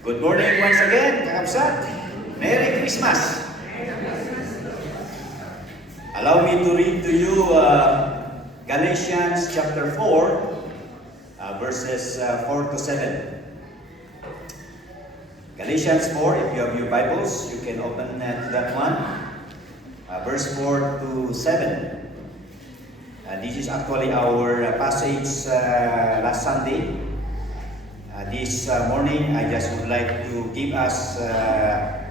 Good morning once again, kakabsat. Merry Christmas. Allow me to read to you Galatians chapter 4, verses 4 to 7. Galatians 4, if you have your Bibles, you can open to that one. Verse 4 to 7. This is actually our passage last Sunday. This morning, I just would like to give us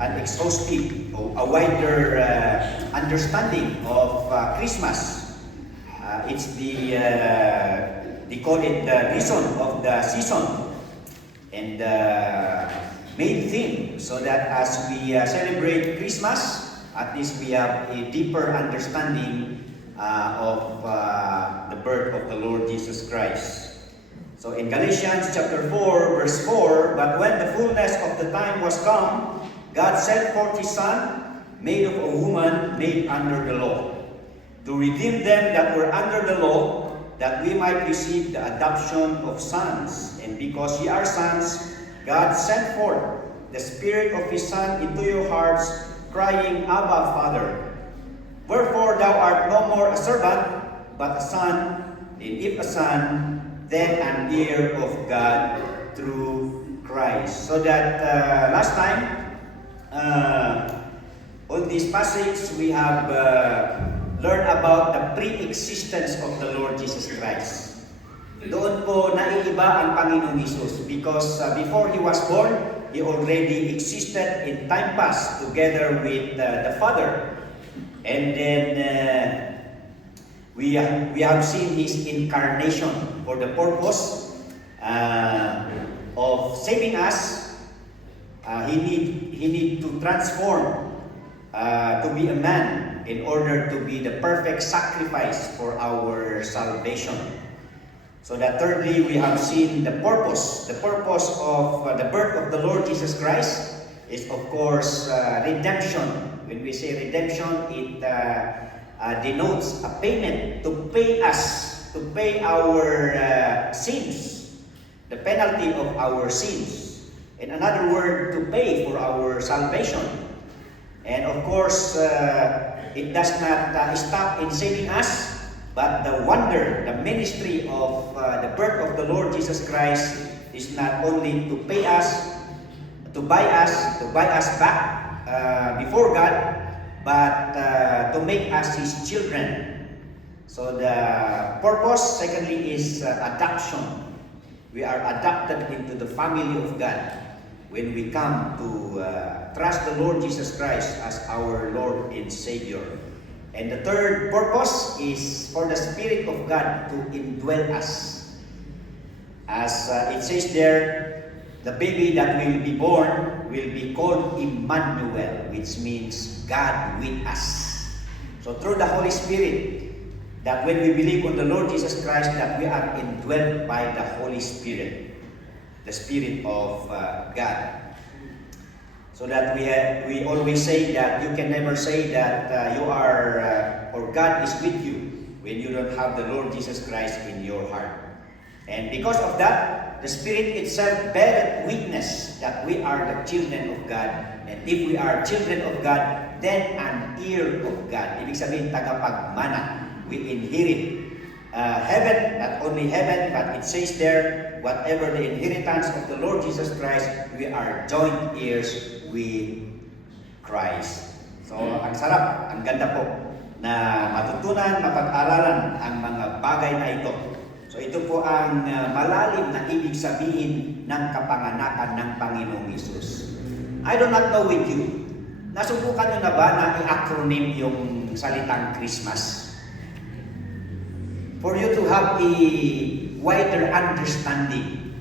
an exhaustive, a wider understanding of Christmas. It's they call it the reason of the season and the main theme, so that as we celebrate Christmas, at least we have a deeper understanding of the birth of the Lord Jesus Christ. So in Galatians chapter 4, verse 4, but when the fullness of the time was come, God sent forth His Son, made of a woman, made under the law, to redeem them that were under the law, that we might receive the adoption of sons. And because ye are sons, God sent forth the Spirit of His Son into your hearts, crying, Abba, Father. Wherefore thou art no more a servant, but a son, and if a son, then an heir of God through Christ. So that last time, on this passage, we have learned about the pre-existence of the Lord Jesus Christ. Doon po naiiba ang Panginoong Jesus because before He was born, He already existed in time past together with the Father. And then we have seen His incarnation for the purpose of saving us. He need to transform to be a man in order to be the perfect sacrifice for our salvation. So that thirdly, we have seen the purpose. The purpose of the birth of the Lord Jesus Christ is, of course, redemption. When we say redemption, it denotes a payment to pay us, to pay our sins, the penalty of our sins. In another word, to pay for our salvation. And of course, it does not stop in saving us, but the wonder, the ministry of the birth of the Lord Jesus Christ is not only to pay us, to buy us back before God, but to make us His children. So the purpose, secondly, is adoption. We are adopted into the family of God when we come to trust the Lord Jesus Christ as our Lord and Savior. And the third purpose is for the Spirit of God to indwell us. As it says there, the baby that will be born will be called Emmanuel, which means God with us. So through the Holy Spirit, that when we believe on the Lord Jesus Christ, that we are indwelt by the Holy Spirit, the Spirit of God. So that we always say that you can never say that you are, or God is with you when you don't have the Lord Jesus Christ in your heart. And because of that, the Spirit itself beareth witness that we are the children of God. And if we are children of God, then an heir of God. Ibig sabihin, tagapagmana. We inherit heaven, not only heaven, but it says there, whatever the inheritance of the Lord Jesus Christ, we are joint heirs with Christ. So, ang sarap, ang ganda po na matutunan, mapag-aralan ang mga bagay na ito. So ito po ang malalim na ibig sabihin ng kapanganakan ng Panginoong Hesus. I do not know with you, nasubukan nyo na ba na i-acronym yung salitang Christmas? For you to have a wider understanding.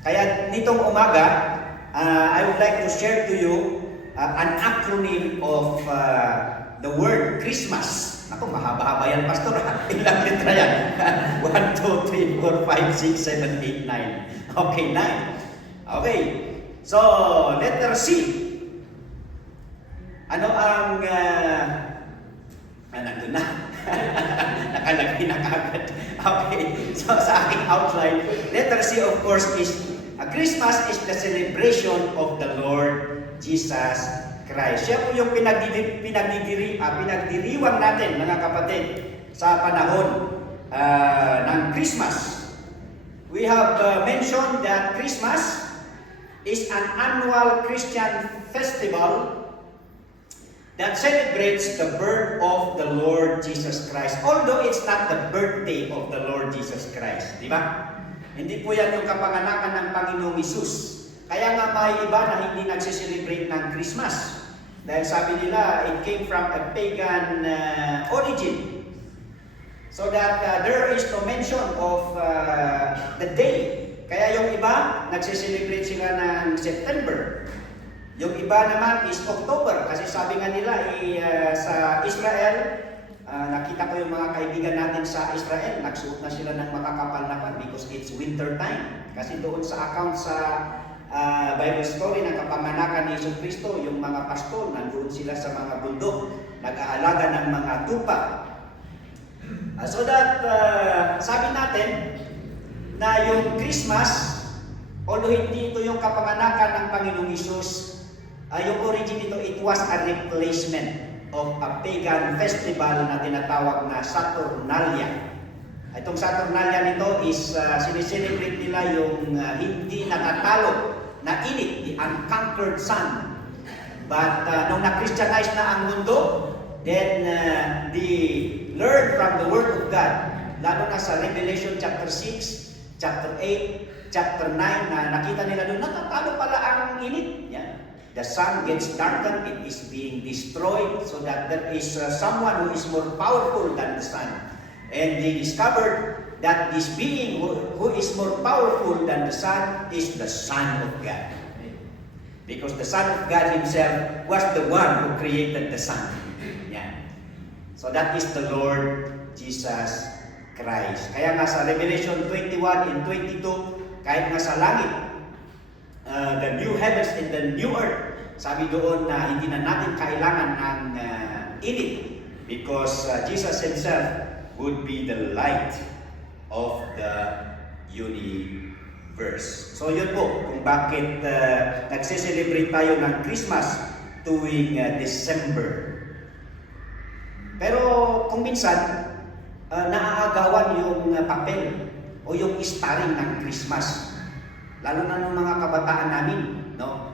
Kaya nitong umaga, I would like to share to you an acronym of the word Christmas. Ako, mahaba-haba yan, Pastor. Ilang letra yan? 1, 2, 3, 4, 5, 6, 7, 8, 9. Okay, 9. Okay. So, letter C. Ano ang... nandun na. Nakalagay na kagad. Okay. So, sa aking outline, letter C, of course, is Christmas is the celebration of the Lord Jesus Christ. Siya po yung pinagdiriwang natin, mga kapatid, sa panahon ng Christmas. We have mentioned that Christmas is an annual Christian festival that celebrates the birth of the Lord Jesus Christ. Although it's not the birthday of the Lord Jesus Christ. Di ba? Hindi po yan yung kapanganakan ng Panginoong Hesus. Kaya nga may iba na hindi nagsiselebrate ng Christmas. Dahil sabi nila, it came from a pagan origin. So that there is no mention of the day. Kaya yung iba, nagsiselebrate sila ng September. Yung iba naman is October. Kasi sabi nga nila, sa Israel, nakita ko yung mga kaibigan natin sa Israel, nagsuot na sila ng makakapal na pan because it's winter time. Kasi doon sa account sa Bible story ng kapanganakan ni Hesus Kristo, yung mga pastol, nandoon sila sa mga bundok, nag-aalaga ng mga tupa. So that, sabi natin, na yung Christmas, although hindi ito yung kapanganakan ng Panginoong Hesus, yung origin nito, it was a replacement of a pagan festival na tinatawag na Saturnalia. Itong Saturnalia nito is sineselebrate nila yung hindi natatalo na init, the unconquered sun. But nung na-Christianize na ang mundo, then they learn from the Word of God, lalo na sa Revelation chapter 6, chapter 8, chapter 9, na nakita nila doon, natatalo pala ang init. Yeah. The sun gets darkened, it is being destroyed, so that there is someone who is more powerful than the sun. And they discovered that this being who is more powerful than the sun is the Son of God. Because the Son of God Himself was the one who created the sun. Yeah. So that is the Lord Jesus Christ. Kaya nga sa Revelation 21 and 22, kahit nga sa langit, the new heavens and the new earth, sabi doon na hindi na natin kailangan ng init because Jesus Himself would be the light of the universe. So yun po, kung bakit nagsiselebrate tayo ng Christmas tuwing December. Pero kung minsan, naaagawan yung papel o yung starring ng Christmas. Lalo na ng mga kabataan namin, no?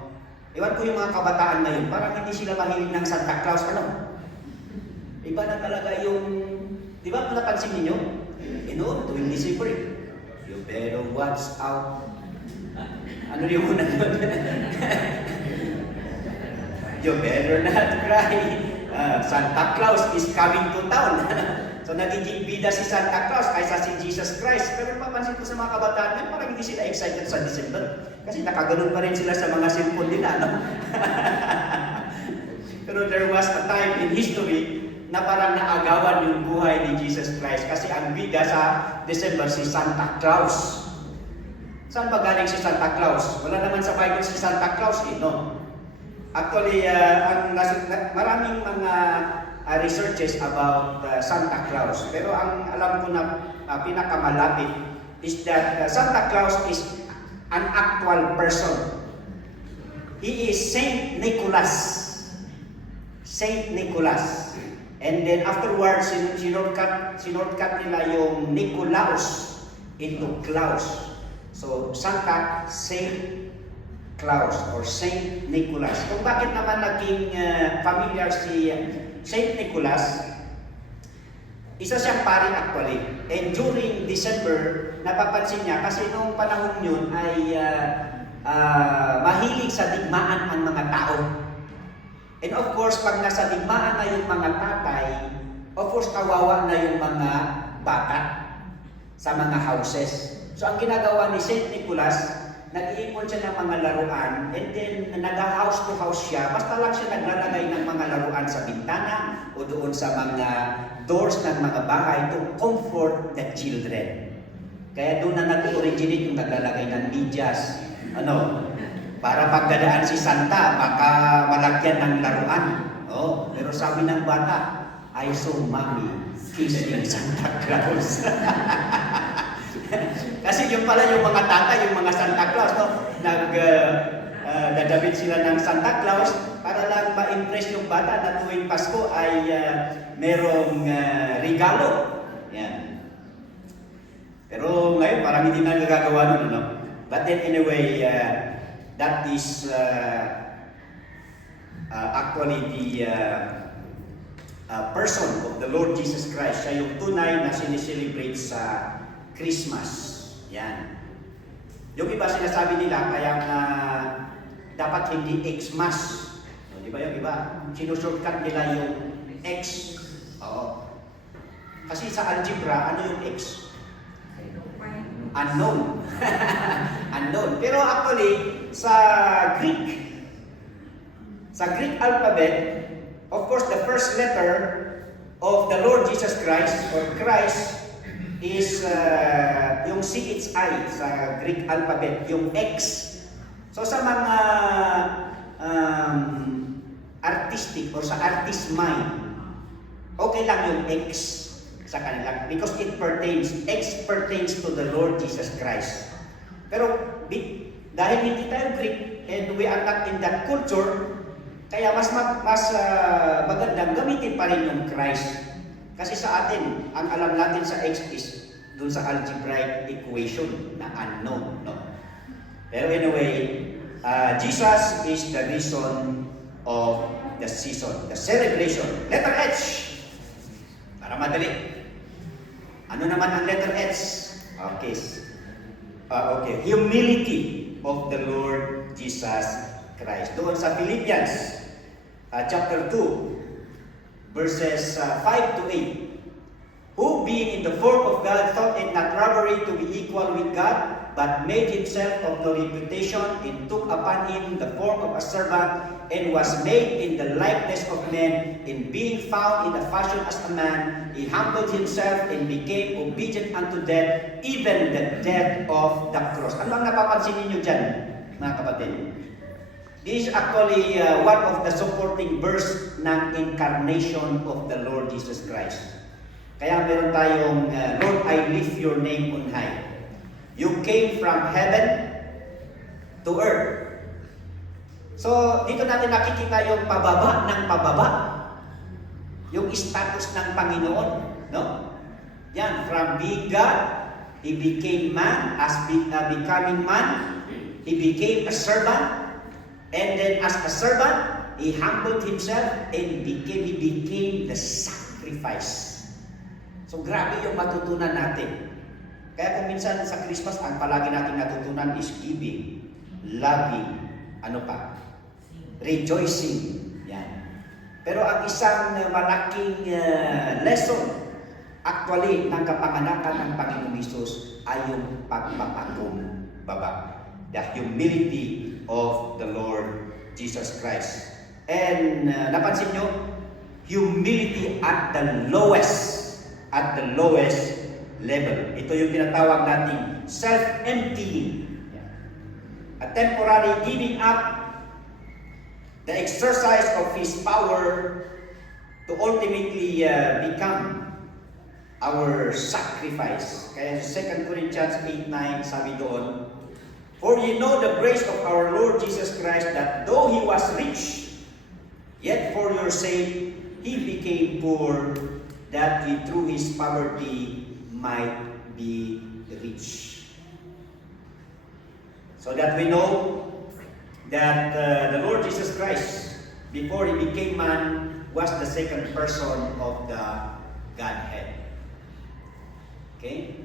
Iwan ko yung mga kabataan ngayon, parang hindi sila mahilig ng Santa Claus, ano? Iba na talaga yung, di ba napansin ninyo? Tuwing December, you better watch out. Ano yung una doon? You better not cry. Santa Claus is coming to town. So nagiging bida si Santa Claus kaysa si Jesus Christ. Pero mapansin ko sa mga kabataan ngayon, parang hindi sila excited sa December. Kasi nakaganon pa rin sila sa mga cellphone nila, no? Pero there was a time in history na parang naagawan yung buhay ni Jesus Christ. Kasi ang bida sa December si Santa Claus. Saan ba galing si Santa Claus? Wala naman sa Bible si Santa Claus, no? Actually, maraming mga researches about Santa Claus. Pero ang alam ko na pinakamalapit is that Santa Claus is an actual person. He is Saint Nicholas. Saint Nicholas. And then afterwards, sinurtcut nila yung Nicolaus into Claus. So, Santa, Saint Claus or Saint Nicholas. Kung bakit naman naging familiar si Saint Nicholas, isa siyang pari actually. And during December, napapansin niya kasi noong panahon yun ay mahilig sa digmaan ang mga tao. And of course, pag nasa digmaan na yung mga tatay, of course, kawawa na yung mga bata sa mga houses. So ang ginagawa ni Saint Nicholas, nag-iipon siya ng mga laruan and then nag-house to house siya. Basta lang siya naglalagay ng mga laruan sa bintana o doon sa mga doors ng mga bahay to comfort the children. Kaya doon na nag-originate yung naglalagay ng medyas. Para pagdadaan si Santa, baka malagyan ng laruan. Pero sabi ng bata, I saw mommy kissing Santa Claus. Kasi yung pala yung mga tata, yung mga Santa Claus, no? Dadabit sila ng Santa Claus para lang ma-impress yung bata na tuwing Pasko ay merong regalo. Yan. Pero ngayon, parang hindi na nagagawa nun, no? But then anyway, that is actually the person of the Lord Jesus Christ. Siya yung tunay na sineselebrate sa Christmas. Yan. Yung iba sinasabi nila, kaya dapat hindi Xmas. So, di ba yung iba? Sinushortcut nila yung X. Oo. Kasi sa algebra, ano yung X? Unknown. Unknown. Pero actually, sa Greek alphabet, of course, the first letter of the Lord Jesus Christ, or Christ, is yung CHI sa Greek alphabet, yung X. So sa mga artistic or sa artist mind, okay lang yung X sa kanila because X pertains to the Lord Jesus Christ. Pero dahil hindi tayo Greek and we are not in that culture, kaya mas magandang gamitin pa rin yung Christ. Kasi sa atin, ang alam natin sa X is dun sa algebraic equation na unknown, no? Pero anyway, Jesus is the reason of the season, the celebration. Letter H. Para madali. Ano naman ang letter H? Okay. Okay. Humility of the Lord Jesus Christ. Doon sa Philippians, chapter 2, verses 5 to 8. Who being in the form of God thought it not robbery to be equal with God, but made himself of no reputation, and took upon him the form of a servant, and was made in the likeness of men. In being found in a fashion as a man, he humbled himself and became obedient unto death, even the death of the cross. Ano ang napapansin ninyo dyan, mga kapatid? This is actually one of the supporting verse ng incarnation of the Lord Jesus Christ. Kaya meron tayong, Lord, I lift your name on high. You came from heaven to earth. So, dito natin nakikita yung pababa ng pababa. Yung status ng Panginoon. No? Yan, from being God, He became man. As becoming man, He became a servant. And then as a servant, He humbled Himself and He became the sacrifice. So grabe yung matutunan natin. Kaya kung minsan sa Christmas, ang palagi natin natutunan is giving, loving, ano pa? Rejoicing. Yan. Pero ang isang malaking lesson actually ng kapanganakan ng Panginoong Hesus ay yung pagpapakumbaba. The humility of the Lord Jesus Christ. And napansin nyo, humility at the lowest level. Ito yung tinatawag nating self-emptying. A temporary giving up the exercise of His power to ultimately become our sacrifice. Kaya sa 2 Corinthians 8:9 sabi doon, for ye know the grace of our Lord Jesus Christ, that though He was rich, yet for your sake He became poor, that we through His poverty might be rich. So that we know that the Lord Jesus Christ, before He became man, was the second person of the Godhead. Okay?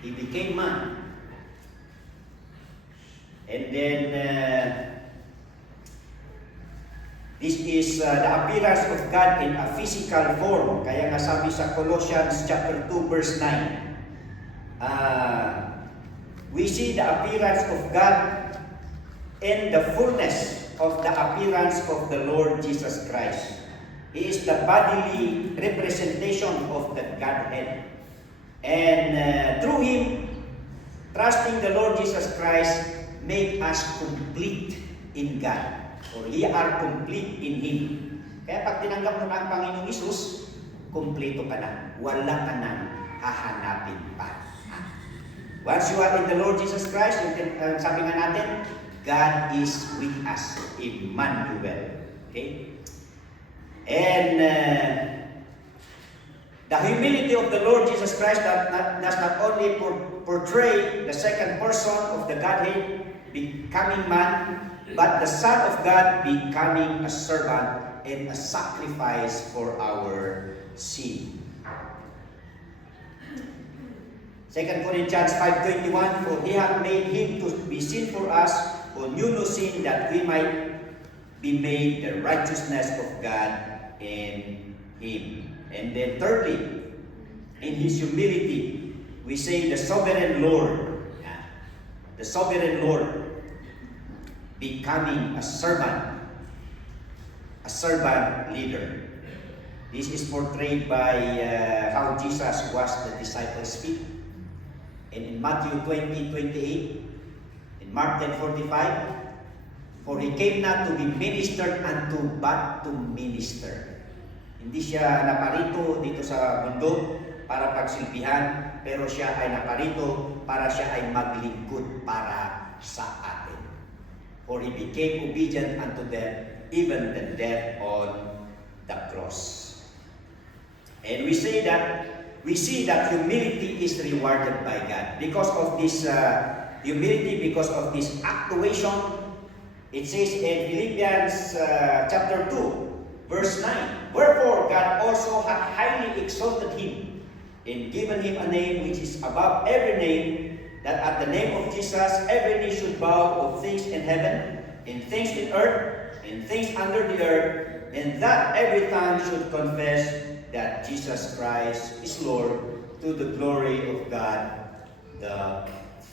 He became man. And then, this is the appearance of God in a physical form. Kaya nga sabi sa Colossians chapter 2 verse 9, we see the appearance of God in the fullness of the appearance of the Lord Jesus Christ. He is the bodily representation of the Godhead. And through Him, trusting the Lord Jesus Christ, make us complete in God. Or we are complete in Him. Kaya pag tinanggap mo na ang Panginoong Hesus, kumpleto ka na. Wala ka nang hahanapin pa. Once you are in the Lord Jesus Christ, sabi nga natin, God is with us, Emmanuel. Okay? And the humility of the Lord Jesus Christ does not only portray the second person of the Godhead becoming man, but the Son of God becoming a servant and a sacrifice for our sin. 2 Corinthians 5:21, for He hath made Him to be sin for us, who knew no sin, that we might be made the righteousness of God in Him. And then thirdly, in His humility, we say the sovereign Lord. The sovereign Lord becoming a servant leader. This is portrayed by how Jesus washed the disciples' feet. And in Matthew 20:28, in Mark 10:45, for He came not to be ministered unto, but to minister. Hindi siya naparito dito sa mundo para pagsilbihan, pero siya ay naparito para siya ay maglingkod para sa atin. For He became obedient unto death, even the death on the cross. And we see that humility is rewarded by God. Because of this humility, because of this actuation, it says in Philippians chapter 2, verse 9, wherefore God also hath highly exalted Him, and given Him a name which is above every name, that at the name of Jesus every knee should bow, of things in heaven, and things in earth, and things under the earth, and that every tongue should confess that Jesus Christ is Lord, to the glory of God the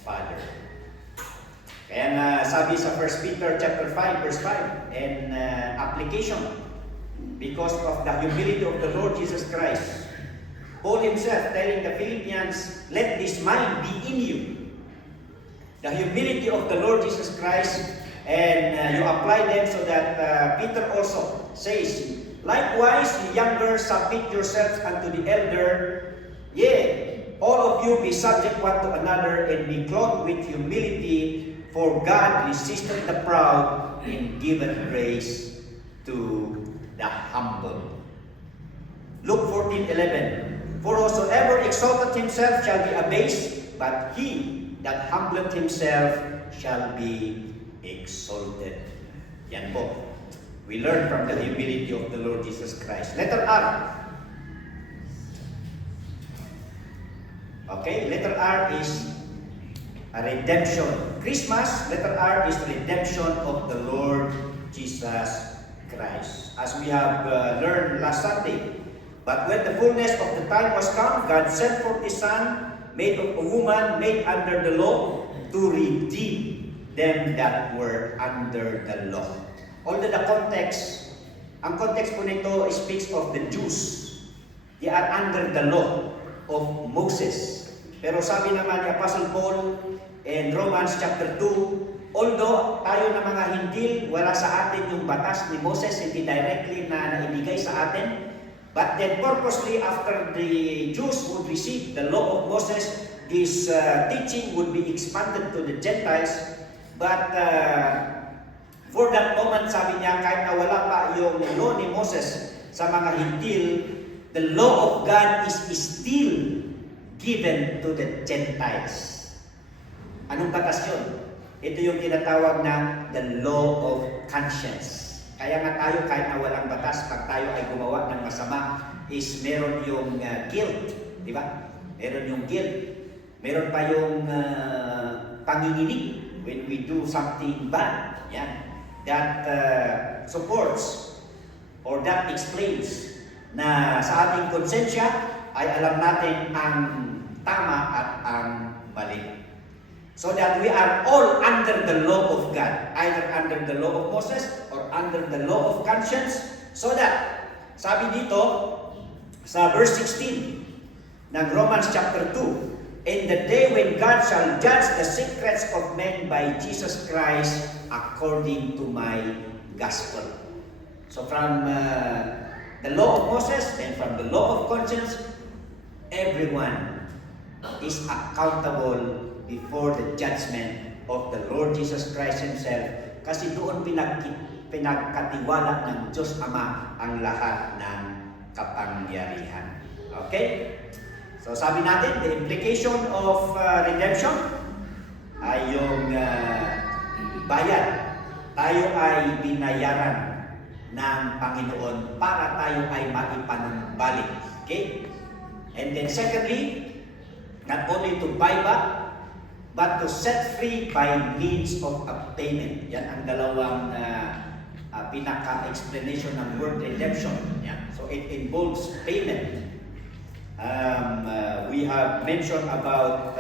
Father. Kaya sabi sa 1 Peter chapter 5 verse 5, and application, because of the humility of the Lord Jesus Christ, Paul himself telling the Philippians, let this mind be in you. The humility of the Lord Jesus Christ, and you apply them so that Peter also says, likewise, ye younger, submit yourselves unto the elder. Yea, all of you be subject one to another, and be clothed with humility, for God resisteth the proud, and giveth grace to the humble. Luke 14:11, for whosoever exalteth himself shall be abased, but he that humbleth himself shall be exalted. Yan po. We learn from the humility of the Lord Jesus Christ. Letter R. Okay, letter R is a redemption. Christmas, letter R is redemption of the Lord Jesus Christ. As we have learned last Sunday, but when the fullness of the time was come, God sent forth His Son, made of a woman, made under the law, to redeem them that were under the law. Although the context, ang context po nito speaks of the Jews. They are under the law of Moses. Pero sabi naman ni Apostle Paul in Romans chapter 2, although tayo na mga Hintil, wala sa atin yung batas ni Moses, hindi directly na naibigay sa atin, but then purposely after the Jews would receive the law of Moses, this teaching would be expanded to the Gentiles, but for that moment, sabi niya, kahit na wala pa yung law ni Moses sa mga Hintil, the law of God is still given to the Gentiles. Anong batas yun? Ito yung tinatawag na the law of conscience. Kaya nga tayo, kahit na walang batas, pag tayo ay gumawa ng masama, is meron yung guilt. Di ba? Meron yung guilt. Meron pa yung panginginig when we do something bad. Yan. That supports or that explains na sa ating konsensya ay alam natin ang tama at ang mali. So that we are all under the law of God, either under the law of Moses or under the law of conscience, so that, sabi dito sa verse 16 ng Romans chapter 2, in the day when God shall judge the secrets of men by Jesus Christ according to my gospel. So from the law of Moses and from the law of conscience, everyone is accountable before the judgment of the Lord Jesus Christ Himself, kasi doon pinagkatiwala ng Diyos Ama ang lahat ng kapangyarihan. Okay? So sabi natin, the implication of redemption ay yung bayad. Tayo ay binayaran ng Panginoon para tayo ay maipanumbalik. Okay? And then secondly, not only to buy back, but to set free by means of a payment. Yan ang dalawang pinaka-explanation ng word redemption. Yan. So it involves payment. We have mentioned about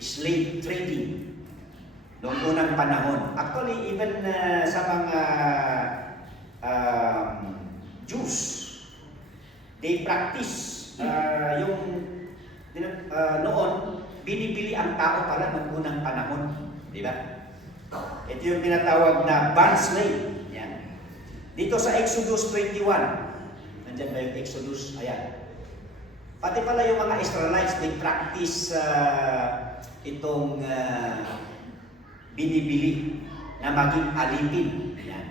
slave trading noong unang panahon. Actually, even sa mga Jews, they practice noon, binibili ang tao pala noong unang panahon. Di ba? Ito yung tinatawag na bond slave. Yan. Dito sa Exodus 21, nandyan ba yung Exodus? Ayan. Pati pala yung mga Israelites, they practice itong binibili na maging alipin. Yan.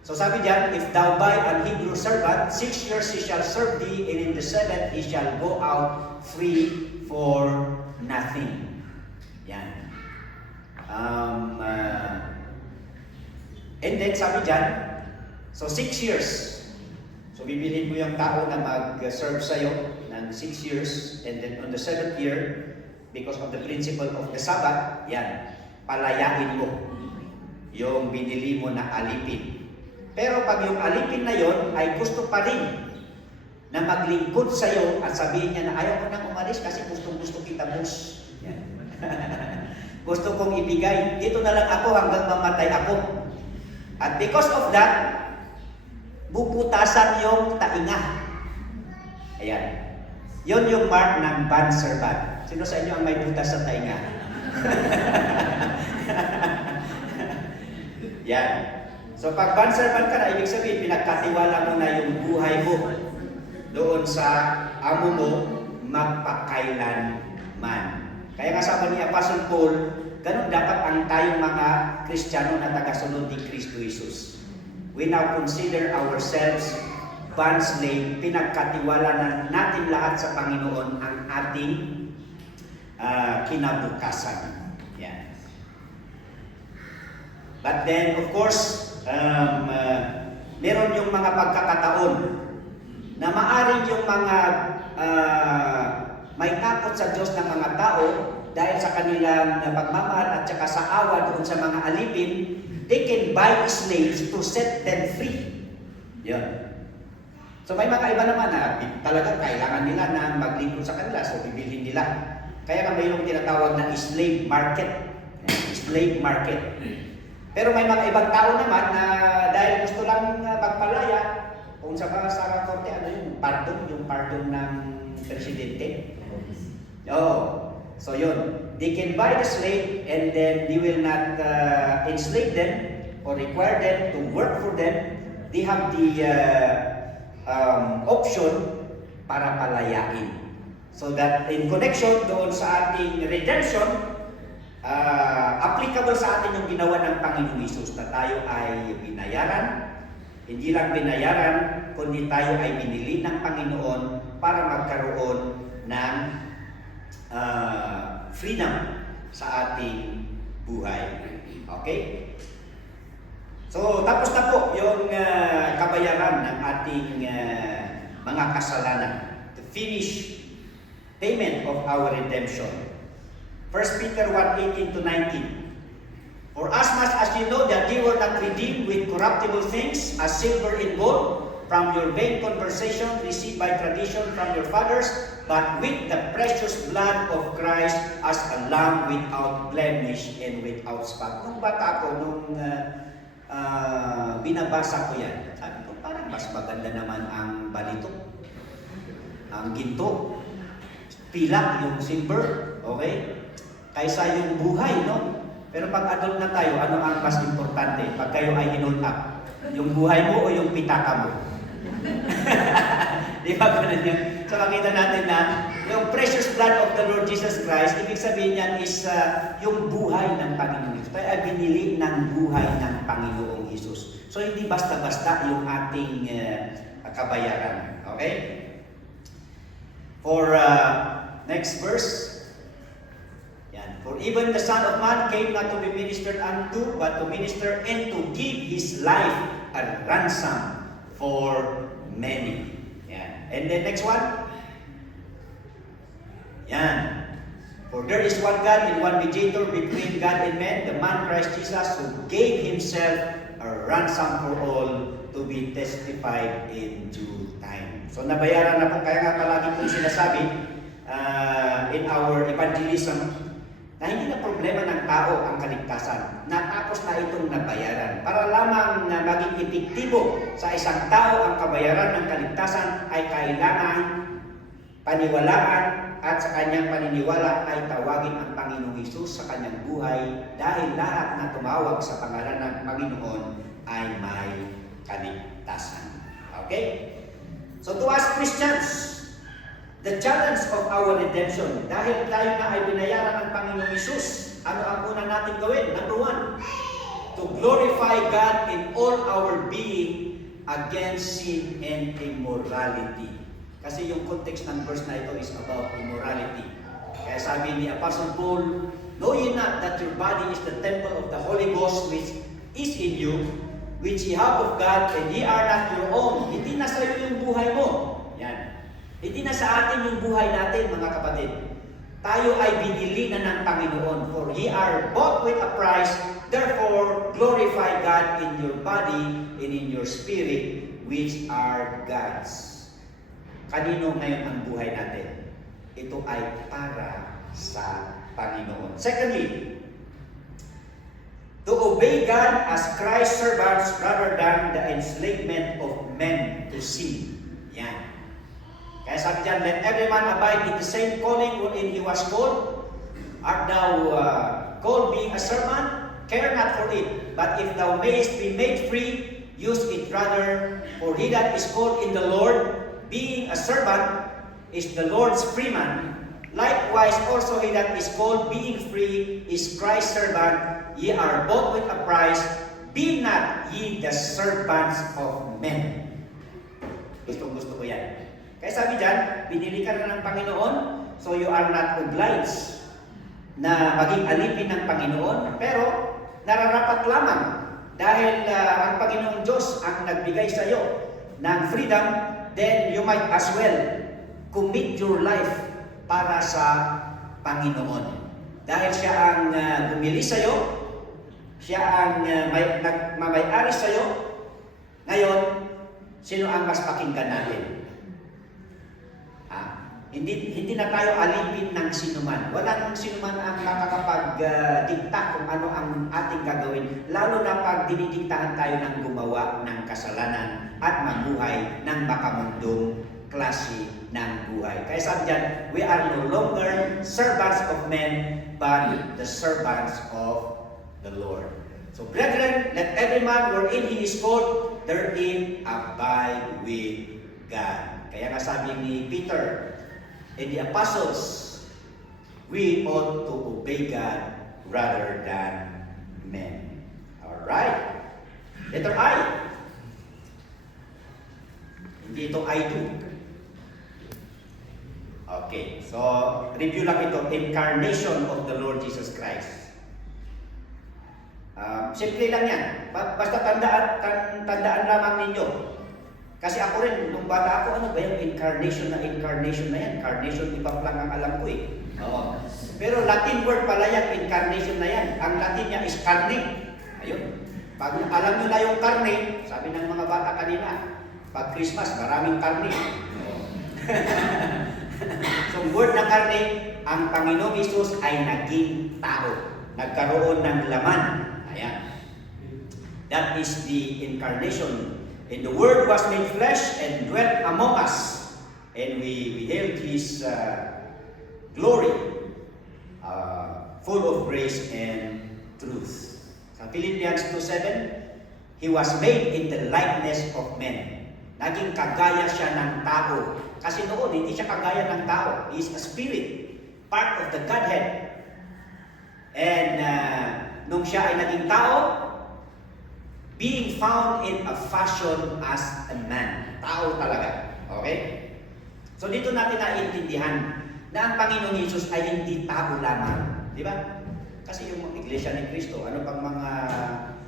So sabi diyan, if thou buy an Hebrew servant, 6 years he shall serve thee, and in the 7th he shall go out free for nothing. Yan. And then sabi diyan, so 6 years. So bibilhin mo yung tao na mag-serve sa'yo ng 6 years, and then on the 7th year, because of the principle of the Sabbath, yan, palayain mo yung binili mo na alipin. Pero pag yung alipin na yon ay gusto pa rin na maglingkod sa iyo at sabihin niya na ayaw ko nang umalis kasi gusto kita, boss. Yan. Gusto kong ibigay. Dito na lang ako hanggang mamatay ako. At because of that, bubutasan yung tainga. Ayan. Yon yung mark ng bond servant. Sino sa inyo ang may butas sa tainga? Yan. So pag bond servant ka na, ibig sabihin, pinagkatiwala mo na yung buhay mo doon sa amo mo magpakailanman. Kaya nga sabi ni Apostle Paul, ganun dapat ang tayong mga Kristiyano na tagasunod ni Kristo Jesus. We now consider ourselves bond slave, pinagkatiwala na natin lahat sa Panginoon ang ating kinabukasan. Yeah. But then, of course, meron yung mga pagkakataon na maaring yung mga may takot sa Diyos ng mga tao dahil sa kanilang pagmamahal at saka sa awa doon sa mga alipin, they can buy slaves to set them free. Yan. So may mga iba naman na talagang kailangan nila na maglingkod sa kanila, so bibilhin nila. Kaya nga mayroong tinatawag na slave market. Slave market. Pero may mga ibang tao naman na dahil gusto lang magpalaya, kung sa korte, yung pardon ng presidente. Oh, so yun. They can buy the slave and then they will not enslave them or require them to work for them. They have the option para palayain. So that in connection doon sa ating redemption, applicable sa atin yung ginawa ng Panginoon Jesus na tayo ay binayaran. Hindi lang binayaran, kundi tayo ay binili ng Panginoon para magkaroon ng freedom sa ating buhay. Okay? So, tapos na po yung kabayaran ng ating mga kasalanan. The finish payment of our redemption. 1 Peter 1:18 to 19. For as much as you know that you were not redeemed with corruptible things, as silver and gold, from your vain conversation received by tradition from your fathers, but with the precious blood of Christ as a lamb without blemish and without spot. Nung bata ko, nung binabasa ko yan, sabi ko, parang mas maganda naman ang balito, ang ginto, pilak yung silver, okay? Kaysa yung buhay, no? Pero pag adult na tayo, ano ang mas importante? Pag kayo ay hinult up, yung buhay mo o yung pitaka mo? Di ba ganun yun? So makita natin na yung precious blood of the Lord Jesus Christ, ibig sabihin niyan is yung buhay ng Panginoong Hesus. Tayo ay binili ng buhay ng Panginoong Hesus. So hindi basta-basta yung ating kabayaran. Okay? For next verse, yan. For even the Son of Man came not to be ministered unto, but to minister and to give His life a ransom for many. Yan. And then next one. Yan. For there is one God and one mediator between God and men, the man Christ Jesus, who gave Himself a ransom for all to be testified in due time. So nabayaran na po, kaya nga palagi kong sinasabi in our evangelism na hindi na problema ng tao ang kaligtasan. Natapos na itong nabayaran. Para lamang na maging epektibo sa isang tao ang kabayaran ng kaligtasan ay kailangan paniwalaan at sa kanyang paniniwala ay tawagin ang Panginoong Hesus sa kanyang buhay dahil lahat na tumawag sa pangalan ng Panginoon ay may kaligtasan. Okay? So to us Christians, the challenge of our redemption, dahil tayo na ay binayaran ng Panginoong Hesus, ano ang una natin gawin? Number one, to glorify God in all our being against sin and immorality. Kasi yung context ng verse na ito is about immorality. Kaya sabi ni Apostle Paul, know ye not that your body is the temple of the Holy Ghost which is in you, which ye have of God, and ye are not your own. Hindi na sa iyo yung buhay mo. Yan. Hindi na sa atin yung buhay natin, mga kapatid. Tayo ay binili na ng Panginoon. For ye are bought with a price, therefore glorify God in your body and in your spirit, which are God's. Kanino ngayon ang buhay natin? Ito ay para sa Panginoon. Secondly, to obey God as Christ's servants rather than the enslavement of men to sin. Yan. Kaya sabi dyan, let every man abide in the same calling wherein he was called. Art thou called being a servant? Care not for it. But if thou mayest be made free, use it rather. For he that is called in the Lord, being a servant, is the Lord's freeman. Likewise also he that is called being free is Christ's servant. Ye are bought with a price. Be not ye the servants of men. Gusto ko yan. Kaya sabi dyan, binili ka na ng Panginoon, so you are not obliged na maging alipin ng Panginoon, pero nararapat lamang dahil ang Panginoong Diyos ang nagbigay sa iyo ng freedom, then you might as well commit your life para sa Panginoon. Dahil siya ang bumili sa iyo, siya ang nagmamay-ari sa iyo, ngayon, sino ang mas pakinggan natin? Hindi na tayo alipin ng sinuman. Wala nang sinuman ang makakapag-dikta kung ano ang ating gagawin. Lalo na pag dinidiktahan tayo ng gumawa ng kasalanan at mabuhay ng makamundong klase ng buhay. Kaya sabi dyan, we are no longer servants of men, but the servants of the Lord. So brethren, let every man wherein he is called, therein abide with God. Kaya nga sabi ni Peter, and the apostles, we ought to obey God rather than men. Alright? Letter I. Hindi ito I do. Okay, so review lang ito. Incarnation of the Lord Jesus Christ. Simple lang yan. Basta tandaan lamang ninyo. Kasi ako rin, nung bata ako, ano ba yung incarnation na yan? Carnation, iba pa lang ang alam ko eh. Oo. Pero Latin word pala yan, incarnation na yan. Ang Latin niya is carne. Ayun. Pag alam nyo na yung carne, sabi ng mga bata kanina, pag Christmas, maraming karne. So, word na karne, ang Panginoong Hesus ay naging tao. Nagkaroon ng laman. Ayan. That is the incarnation. And the Word was made flesh and dwelt among us. And we beheld His glory, full of grace and truth. Sa Philippians 2:7, He was made in the likeness of men. Naging kagaya siya ng tao. Kasi noon, hindi siya kagaya ng tao. He is a spirit, part of the Godhead. And nung siya ay naging tao, being found in a fashion as a man. Tao talaga. Okay? So dito natin naiintindihan na ang Panginoong Hesus ay hindi tao lamang. Di ba? Kasi yung Iglesia ni Cristo, ano pang mga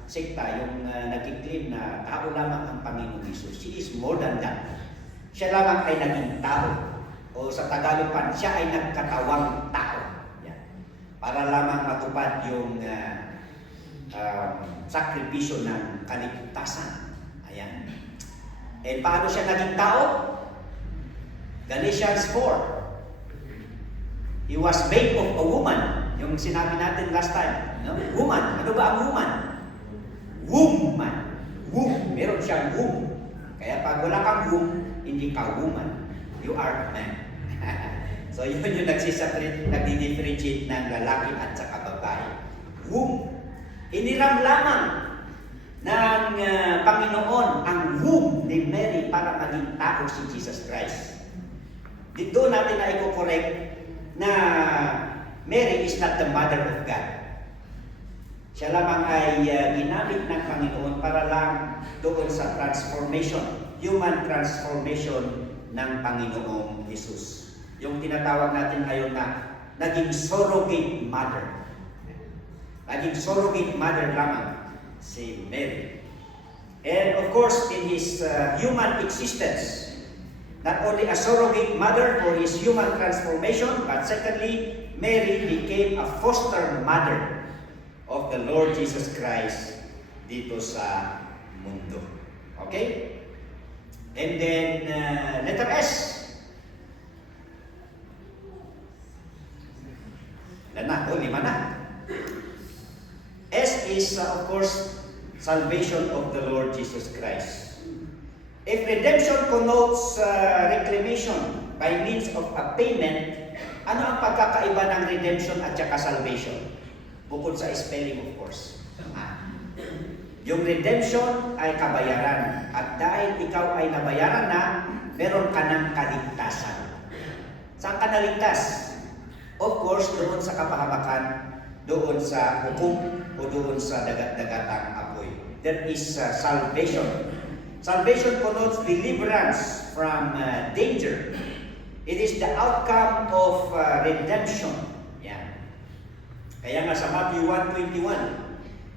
sekta yung nag-claim na tao lamang ang Panginoong Hesus. He is more than that. Siya lamang ay naging tao. O sa Tagalog pa, siya ay nagkatawang tao. Yan. Para lamang matupad yung sakripisyo ng kaligtasan. Ayan. And paano siya naging tao? Galatians 4. He was made of a woman. Yung sinabi natin last time. No? Woman. Ano ba ang woman? Woman. Womb. Meron siyang womb. Kaya pag wala kang womb, hindi ka woman. You are a man. So yun yung nagdi-differentiate ng lalaki at saka babae. Womb. Iniram lamang ng Panginoon ang womb ni Mary para maging tao si Jesus Christ. Dito natin na i-correct na Mary is not the mother of God. Siya lamang ay ginamit ng Panginoon para lang doon sa transformation, human transformation ng Panginoong Hesus. Yung tinatawag natin ngayon na naging surrogate mother. Naging surrogate mother lamang si Mary. And of course, in his human existence, not only a surrogate mother for his human transformation, but secondly, Mary became a foster mother of the Lord Jesus Christ dito sa mundo. Okay? And then, letter S. Ilan na? O, 5 na. S is, of course, salvation of the Lord Jesus Christ. If redemption connotes reclamation by means of a payment, ano ang pagkakaiba ng redemption at saka salvation? Bukod sa spelling, of course. Yung redemption ay kabayaran. At dahil ikaw ay nabayaran na, meron ka ng kaligtasan. Saan ka naligtas? Of course, doon sa kapahamakan, doon sa hukom, o doon sa dagat-dagatang apoy. There is salvation. Salvation connotes deliverance from danger. It is the outcome of redemption. Yan. Kaya nga sa Matthew 1:21,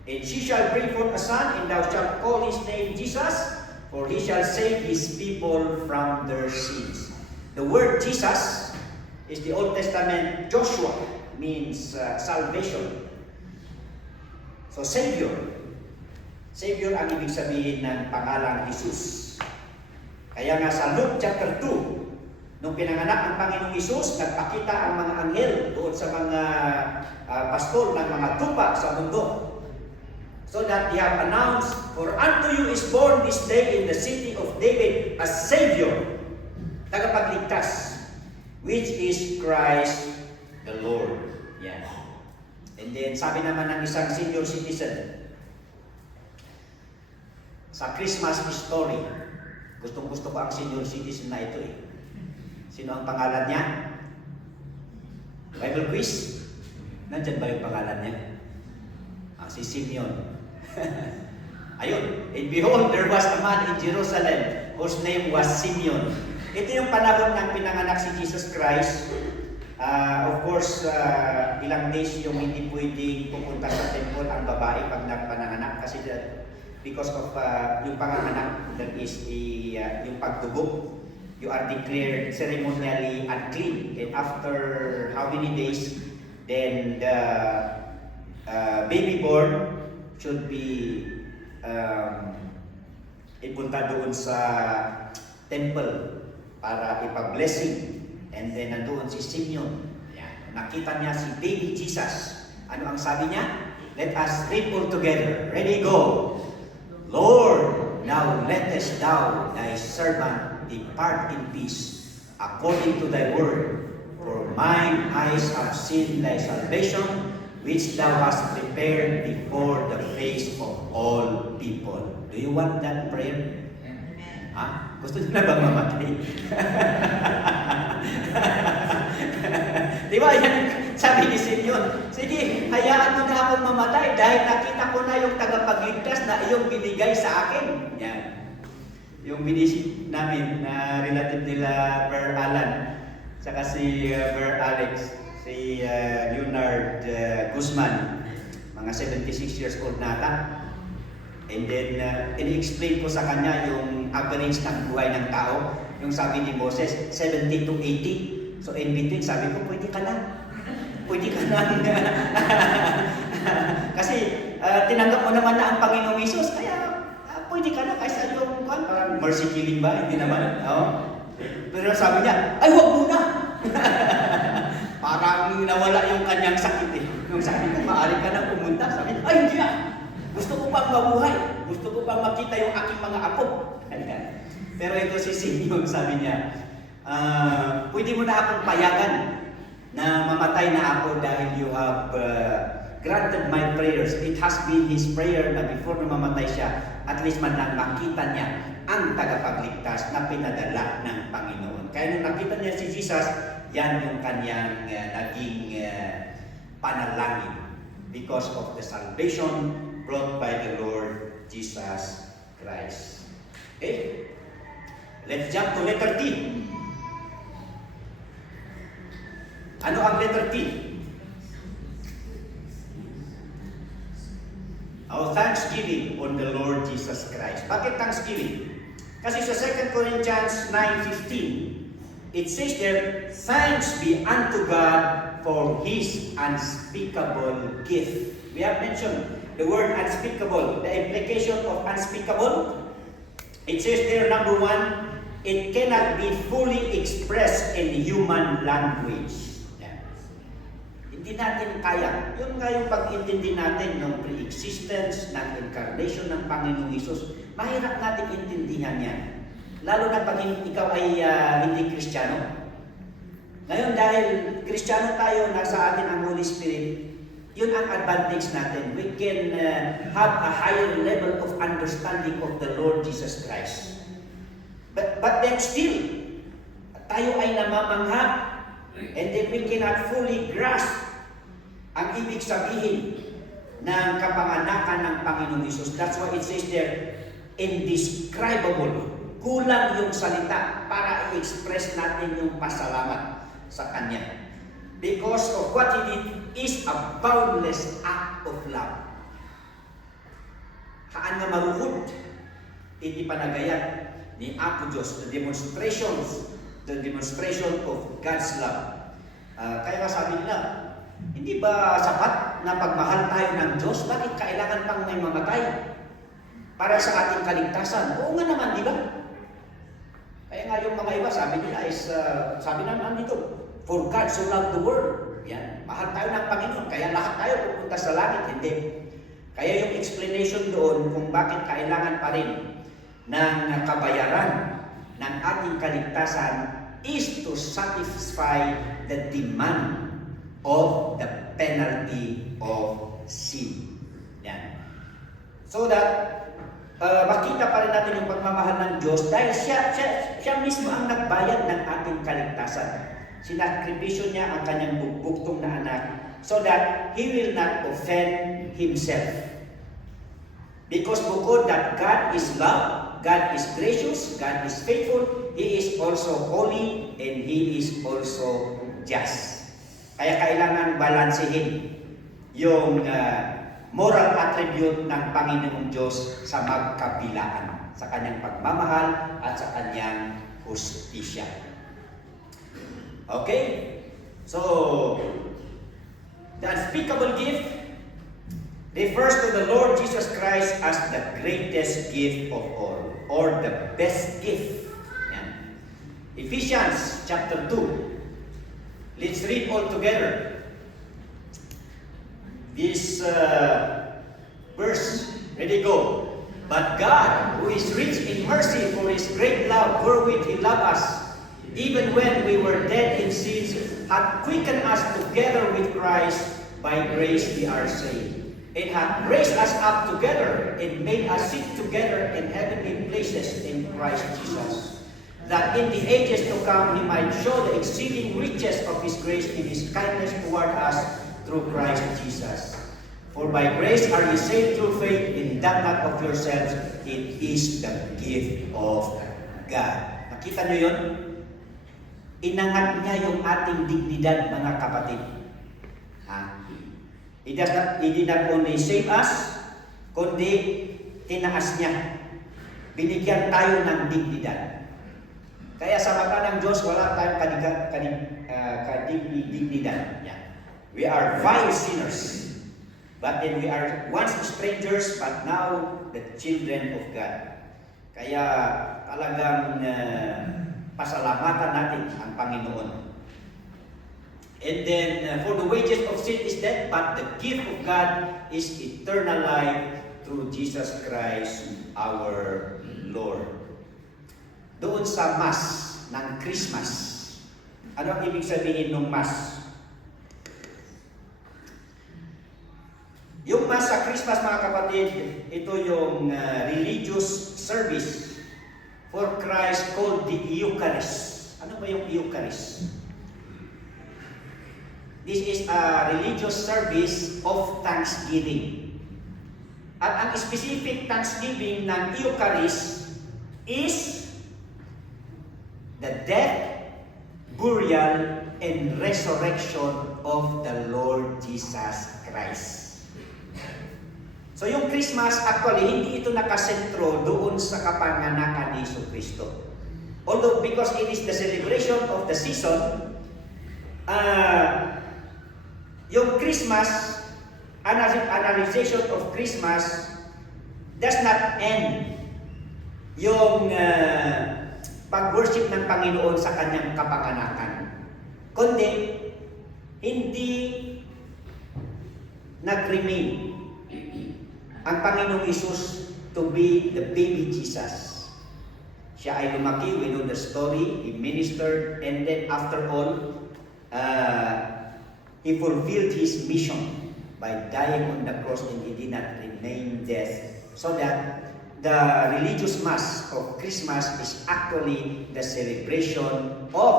and she shall bring forth a son, and thou shalt call his name Jesus, for he shall save his people from their sins. The word Jesus is the Old Testament Joshua, means salvation. So Savior. Savior ang ibig sabihin ng pangalang Jesus. Kaya nga sa Luke chapter 2, nung pinanganak ng Panginoong Jesus, nagpakita ang mga anghel doon sa mga pastol ng mga tupa sa mundo. So that they have announced, for unto you is born this day in the city of David a Savior, tagapagligtas, which is Christ the Lord. Yan. And then sabi naman ng isang senior citizen, sa Christmas story, gustong-gusto ko ang senior citizen na ito eh. Sino ang pangalan niya? Bible quiz? Nandyan ba yung pangalan niya? Si Simeon. Ayun. And behold, there was a man in Jerusalem whose name was Simeon. Ito yung panahon ng pinanganak si Jesus Christ. Of course, ilang days yung hindi pwedeng pupunta sa temple ang babae pag nagpananganak kasi because of yung panganganak, that is yung pagdubog. You are declared ceremonially unclean. And after how many days, then the baby born should be ipunta doon sa temple para ipag-blessing. And then nandoon si Simeon. Yan. Nakita niya si baby Jesus. Ano ang sabi niya? Let us read all together. Ready, go! Lord, now lettest thou thy servant depart in peace, according to thy word. For mine eyes have seen thy salvation, which thou hast prepared before the face of all people. Do you want that prayer? Amen. Huh? Gusto niyo na bang mamatay? Di ba? Yan, sabi ni Simeon, sige, hayaan mo na akong mamatay dahil nakita ko na yung tagapagligtas na iyong binigay sa akin. Yan. Yung binisit namin na relative nila Brother Alan, saka si Brother Alex, si Leonard Guzman, mga 76 years old na ata. And then, in-explain ko sa kanya yung average ng buhay ng tao. Yung sabi ni Moses, 70 to 80. So in between, sabi ko, pwede ka na. Pwede ka na. Kasi tinanggap mo naman na ang Panginoong Isus, kaya pwede ka na. Kaysa yung parang mercy killing ba? Hindi naman. Pero sabi niya, ay huwag muna. Parang nawala yung kanyang sakit eh. Yung sabi ko, maaari ka na pumunta. Sabi niya, ay hindi na. Gusto ko pang mabuhay. Gusto ko pang makita yung aking mga apo. Pero ito si Simeon, sabi niya, pwede mo na akong payagan na mamatay na ako dahil you have granted my prayers. It has been his prayer na before na mamatay siya, at least man lang makita niya ang tagapagligtas na pinadala ng Panginoon. Kaya nung nakita niya si Jesus, yan yung kanyang naging panalangin because of the salvation brought by the Lord Jesus Christ. Okay? Let's jump to letter T. Ano ang letter T? Our thanksgiving on the Lord Jesus Christ. Bakit thanksgiving? Kasi sa 2 Corinthians 9:15, it says there, thanks be unto God for His unspeakable gift. We have mentioned the word unspeakable, the implication of unspeakable. It says there, number one, it cannot be fully expressed in human language. Yan. Hindi natin kaya. Yun nga yung pag-intindi natin ng pre-existence, ng incarnation ng Panginoong Isus. Mahirap natin intindihan yan. Lalo na pag ikaw ay hindi Kristiyano. Ngayon dahil Kristiyano tayo, nasa atin ang Holy Spirit, yun ang advantage natin. We can have a higher level of understanding of the Lord Jesus Christ. But then still, tayo ay namamangha, and then we cannot fully grasp ang ibig sabihin ng kapanganakan ng Panginoong Isus. That's why it says there, indescribable. Kulang yung salita para i-express natin yung pasalamat sa Kanya. Because of what He did is a boundless act of love. Haan nga maruhod, hindi panagayat ni Apo Diyos, the demonstration of God's love. Kaya nga sabi nila, hindi ba sapat na pagmahal tayo ng Diyos? Bakit kailangan pang may mamatay para sa ating kaligtasan? Oo nga naman, di ba? Kaya nga yung mga iba, sabi nila is, sabi naman dito, for God so loved the world. Yan. Mahal tayo ng Panginoon, kaya lahat tayo pupunta sa langit. Hindi. Kaya yung explanation doon kung bakit kailangan pa rin ng kabayaran ng ating kaligtasan is to satisfy the demand of the penalty of sin. Yan. So that makita pa rin natin yung pagmamahal ng Diyos dahil siya mismo ang nagbayad ng ating kaligtasan. Sinakripisyo niya ang kanyang bugbugtong na anak so that He will not offend Himself. Because bukod that God is love, God is gracious, God is faithful, He is also holy, and He is also just. Kaya kailangan balansehin yung moral attribute ng Panginoong Diyos sa magkabilaan, sa kanyang pagmamahal at sa kanyang hustisya. Okay? So, the unspeakable gift refers to the Lord Jesus Christ as the greatest gift of all, or the best gift. Yan. Ephesians chapter 2. Let's read all together. This verse. Ready, go. But God, who is rich in mercy for His great love wherewith He loved us, even when we were dead in sins, hath quickened us together with Christ. By grace we are saved. and hath raised us up together, and made us sit together in heavenly places in Christ Jesus, that in the ages to come He might show the exceeding riches of His grace in His kindness toward us through Christ Jesus. For by grace are ye saved through faith, and that not of yourselves, it is the gift of God. Nakita niyo yun? Inangat niya yung ating dignidad, mga kapatid. He did not only save us, kundi tinaas niya. Binigyan tayo ng dignidad. Kaya sa mata ng Diyos, wala tayong dignidad. Yeah. We are vile sinners. But then we are once strangers, but now the children of God. Kaya talagang pasalamatan natin ang Panginoon. And then, for the wages of sin is death, but the gift of God is eternal life through Jesus Christ our Lord. Doon sa Mass ng Christmas, ano ang ibig sabihin ng Mass? Yung Mass sa Christmas, mga kapatid, ito yung religious service for Christ called the Eucharist. Ano ba yung Eucharist? This is a religious service of thanksgiving. At ang specific thanksgiving ng Eucharist is the death, burial, and resurrection of the Lord Jesus Christ. So yung Christmas, actually, hindi ito nakasentro doon sa kapanganakan ni Jesucristo. Although because it is the celebration of the season, yung Christmas, analyzation of Christmas does not end yung pag-worship ng Panginoon sa kanyang kapanganakan. Kundi, hindi nag-remain ang Panginoong Isus to be the baby Jesus. Siya ay lumaki, we know the story, He ministered, and then after all, He fulfilled His mission by dying on the cross, and He did not remain dead. So that the religious Mass of Christmas is actually the celebration of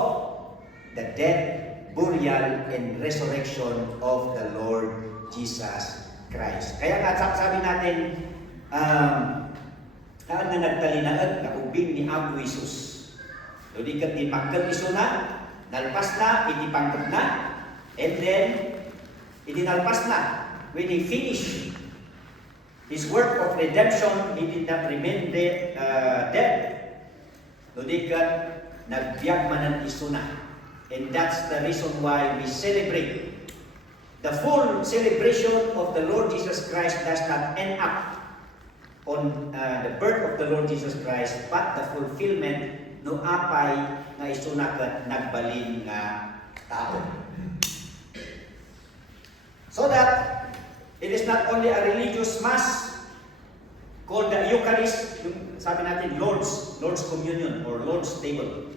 the death, burial, and resurrection of the Lord Jesus Christ. Kaya nga sabi natin, na nagtalinaag na ubing ni Apo Isus. Ludikat ni Magkal Isuna, nalpas na, itipanggap na, and then, itinalpas na. When He finished His work of redemption, He did not remain dead. Ludikat, nagbiag man ng isuna. And that's the reason why we celebrate. The full celebration of the Lord Jesus Christ does not end up on the birth of the Lord Jesus Christ, but the fulfillment no apay nga isuna ket nagbalin nga tao. So that it is not only a religious Mass called the Eucharist, yung sabi natin Lord's Communion or Lord's Table.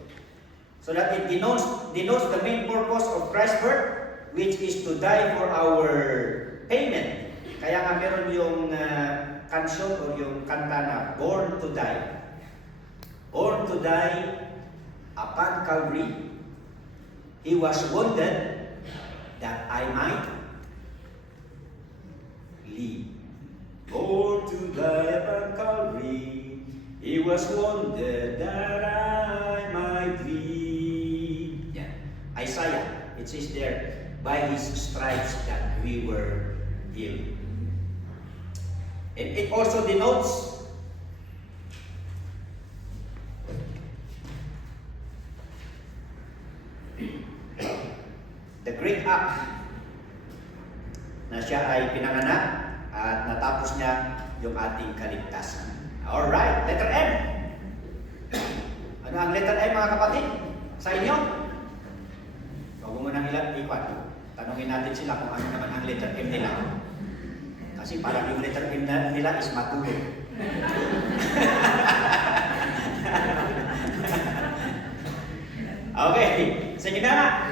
So that it denotes the main purpose of Christ's birth, which is to die for our payment. Kaya nga meron yung kansyon o yung kanta na Born to Die. Born to die upon Calvary. He was wounded that I might live. Born to die upon Calvary. He was wounded that I might live. Yeah. Isaiah, it says there, by His stripes that we were healed. And it also denotes the great act na siya ay pinanganak at natapos niya yung ating kaligtasan. Alright, letter M. Ano ang letter M, mga kapatid? Sa inyo? Huwag mo nang ikwan. Tanungin natin sila kung ano naman ang letter M nila. Kasi parang yung letter M nila is matulog. Okay, sige na.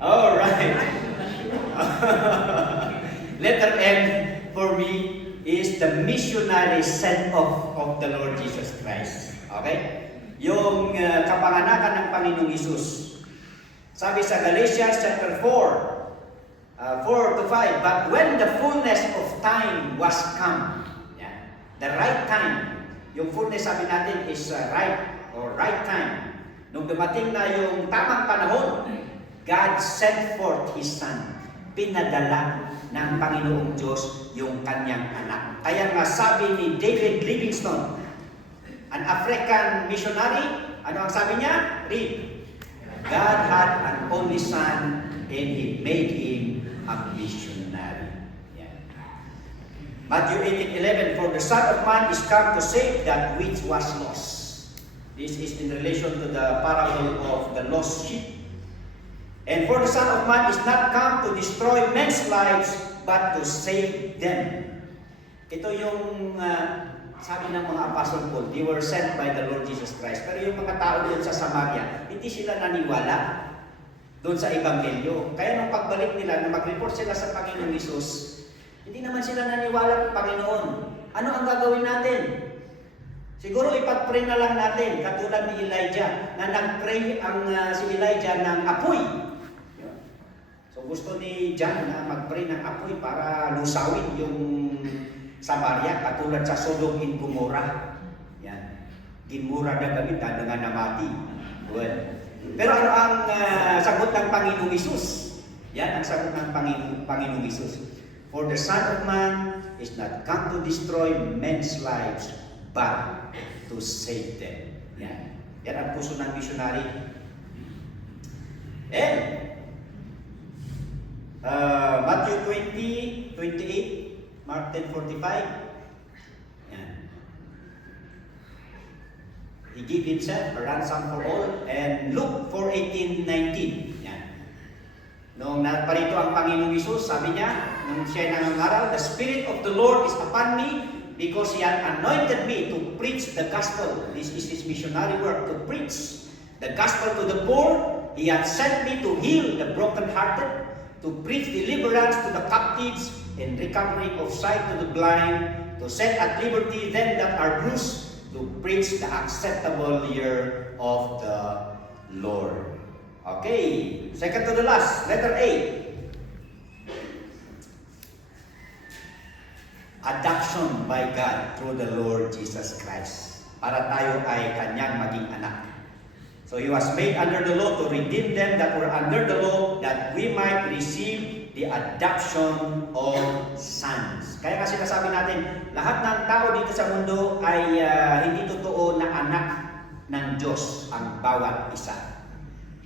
Alright. Letter M, for me is the missionary sent off of the Lord Jesus Christ. Okay? Yung kapanganakan ng Panginoong Isus. Sabi sa Galatians chapter 4, 4 to 5, but when the fullness of time was come, yeah, the right time, yung fullness sabi natin is right or right time. Nung dumating na yung tamang panahon, God sent forth His Son. Pinadala ng Panginoong Diyos yung kanyang anak. Kaya nga sabi ni David Livingstone, an African missionary, ano ang sabi niya? Read. God had an only son and He made him a missionary. Yeah. Matthew 18:11, for the Son of Man is come to save that which was lost. This is in relation to the parable of the lost sheep. And for the Son of Man is not come to destroy men's lives, but to save them. Ito yung sabi ng mga Apostle Paul, they were sent by the Lord Jesus Christ. Pero yung mga tao doon sa Samaria, hindi sila naniwala doon sa Ebanghelyo. Kaya nung pagbalik nila, na mag-report sila sa Panginoong Isus, hindi naman sila naniwala ng Panginoon. Ano ang gagawin natin? Siguro ipag-pray na lang natin, katulad ni Elijah, na nag-pray si Elijah ng apoy. So gusto ni John na mag-pray ng apoy para lusawin yung Samaria, katulad sa Sodom and Gomorrah. Yan. Ginmura na gamit dengan namati. Well. Pero ano ang sagot ng Panginoong Isus? Yan ang sagot ng Panginoong Isus. For the Son of Man is not come to destroy men's lives, but to save them. Yan. Yan ang puso ng missionary. And Matthew 20:28, Mark 10:45. Yan. He gave Himself a ransom for all. And Luke 4:18-19. Yan. Noong naparito ang Panginoong Isus, sabi niya, nung siya nangangaral, the Spirit of the Lord is upon me, because He had anointed me to preach the gospel. This is His missionary work, to preach the gospel to the poor. He had sent me to heal the brokenhearted, to preach deliverance to the captives, and recovering of sight to the blind, to set at liberty them that are bruised, to preach the acceptable year of the Lord. Okay, second to the last, letter A. Adoption by God through the Lord Jesus Christ. Para tayo ay Kanyang maging anak. So He was made under the law to redeem them that were under the law, that we might receive the adoption of sons. Kaya nga sinasabi natin, lahat ng tao dito sa mundo ay hindi totoo na anak ng Diyos ang bawat isa.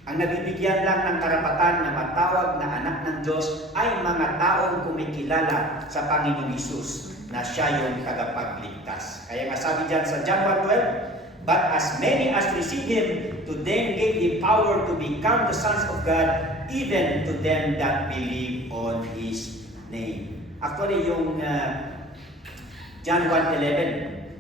Ang nabibigyan lang ng karapatan na matawag na anak ng Diyos ay mga taong kumikilala sa Panginoong Hesus na Siya yung tagapagligtas. Kaya nga sabi dyan sa John 1:12, but as many as receive Him, to them gave He power to become the sons of God, even to them that believe on His name. Actually, yung John 1:11,